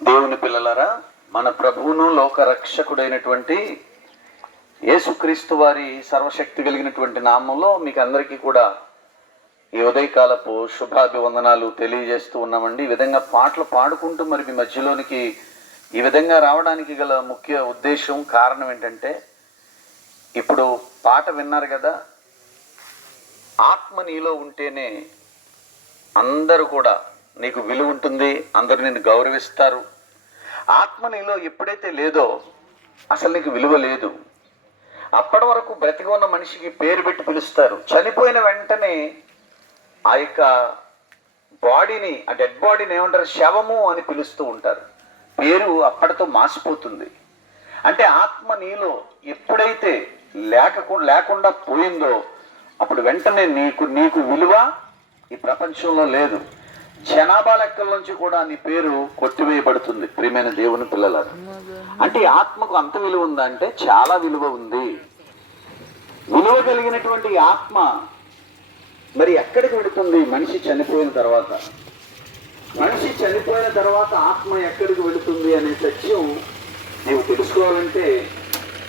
దేవుని పిల్లలారా మన ప్రభువును లోక రక్షకుడైనటువంటి యేసుక్రీస్తు వారి సర్వశక్తి కలిగినటువంటి నామంలో మీకు అందరికీ కూడా ఈ ఉదయకాలపు శుభాభివందనాలు తెలియజేస్తూ ఉన్నామండి. ఈ విధంగా పాటలు పాడుకుంటూ మరి మీ మధ్యలోనికి ఈ విధంగా రావడానికి గల ముఖ్య ఉద్దేశం కారణం ఏంటంటే ఇప్పుడు పాట విన్నారు కదా ఆత్మ నీలో ఉంటేనే అందరూ కూడా నీకు విలువ ఉంటుంది అందరూ నిన్ను గౌరవిస్తారు. ఆత్మ నీలో ఎప్పుడైతే లేదో అసలు నీకు విలువ లేదు. అప్పటి వరకు బ్రతికి ఉన్న మనిషికి పేరు పెట్టి పిలుస్తారు. చనిపోయిన వెంటనే ఆ యొక్క బాడీని ఆ డెడ్ బాడీని ఏమంటారు? శవము అని పిలుస్తూ ఉంటారు. పేరు అప్పటితో మాసిపోతుంది. అంటే ఆత్మ నీలో ఎప్పుడైతే లేక లేకుండా పోయిందో అప్పుడు వెంటనే నీకు నీకు విలువ ఈ ప్రపంచంలో లేదు. జనాభా లెక్కల నుంచి కూడా నీ పేరు కొట్టివేయబడుతుంది ప్రియమైన దేవుని పిల్లలారు. అంటే ఆత్మకు అంత విలువ ఉందా అంటే చాలా విలువ ఉంది. విలువ కలిగినటువంటి ఆత్మ మరి ఎక్కడికి వెళుతుంది? మనిషి చనిపోయిన తర్వాత. మనిషి చనిపోయిన తర్వాత ఆత్మ ఎక్కడికి వెళుతుంది అనే సత్యం నీవు తెలుసుకోవాలంటే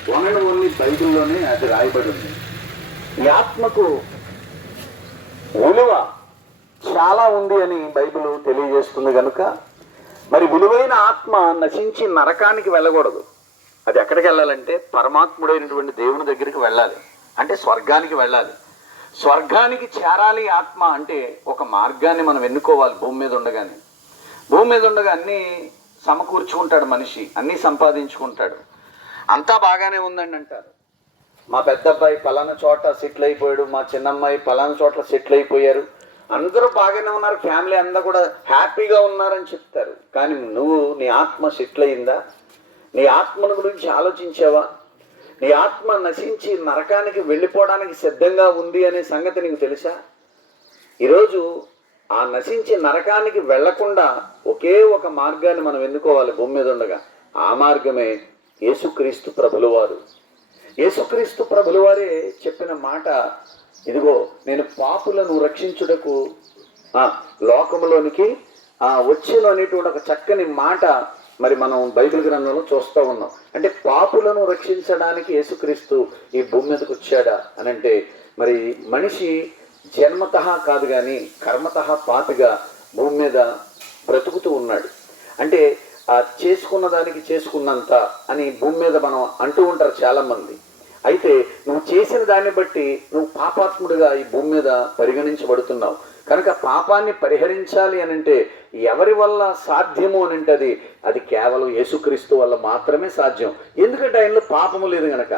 వన్ అండ్ ఓన్లీ బైబిల్లోనే అది రాయబడింది ఈ ఆత్మకు విలువ చాలా ఉంది అని బైబిల్ తెలియజేస్తుంది కనుక మరి విలువైన ఆత్మ నశించి నరకానికి వెళ్ళకూడదు. అది ఎక్కడికి వెళ్ళాలంటే పరమాత్ముడైనటువంటి దేవుని దగ్గరికి వెళ్ళాలి. అంటే స్వర్గానికి వెళ్ళాలి. స్వర్గానికి చేరాలి ఆత్మ అంటే ఒక మార్గాన్ని మనం ఎన్నుకోవాలి భూమి మీద ఉండగానే. భూమి మీద ఉండగా అన్నీ సమకూర్చుకుంటాడు మనిషి అన్నీ సంపాదించుకుంటాడు. అంతా బాగానే ఉందండి అంటారు. మా పెద్ద అబ్బాయి పలానా చోట సెటిల్ అయిపోయాడు మా చిన్నమ్మాయి పలానా చోట్ల సెటిల్ అయిపోయారు. అందరూ బాగానే ఉన్నారు ఫ్యామిలీ అంతా కూడా హ్యాపీగా ఉన్నారని చెప్తారు. కానీ నువ్వు నీ ఆత్మ సెటిల్ అయిందా నీ ఆత్మను గురించి ఆలోచించావా? నీ ఆత్మ నశించి నరకానికి వెళ్ళిపోవడానికి సిద్ధంగా ఉంది అనే సంగతి నీకు తెలుసా? ఈరోజు ఆ నశించి నరకానికి వెళ్ళకుండా ఒకే ఒక మార్గాన్ని మనం ఎన్నుకోవాలి భూమి మీద ఉండగా. ఆ మార్గమే యేసుక్రీస్తు ప్రభులవారు యేసుక్రీస్తు ప్రభులవారే చెప్పిన మాట ఇదిగో నేను పాపులను రక్షించుటకు లోకంలోనికి లోకములోనికి ఆ, అనేటువంటి ఒక చక్కని మాట మరి మనం బైబిల్ గ్రంథంలో చూస్తూ ఉన్నాం. అంటే పాపులను రక్షించడానికి యేసుక్రీస్తు ఈ భూమి మీదకి వచ్చాడా అని అంటే మరి మనిషి జన్మత కాదు కానీ కర్మత పాపిగా భూమి మీద బ్రతుకుతూ ఉన్నాడు. అంటే ఆ చేసుకున్న దానికి చేసుకున్నంత అని భూమి మీద మనం అంటూ ఉంటారు చాలా మంది అయితే నువ్వు చేసిన దాన్ని బట్టి నువ్వు పాపాత్ముడిగా ఈ భూమి మీద పరిగణించబడుతున్నావు. కనుక పాపాన్ని పరిహరించాలి అని అంటే ఎవరి వల్ల సాధ్యము అని అంటే అది అది కేవలం యేసుక్రీస్తు వల్ల మాత్రమే సాధ్యం. ఎందుకంటే ఆయనలో పాపము లేదు గనక.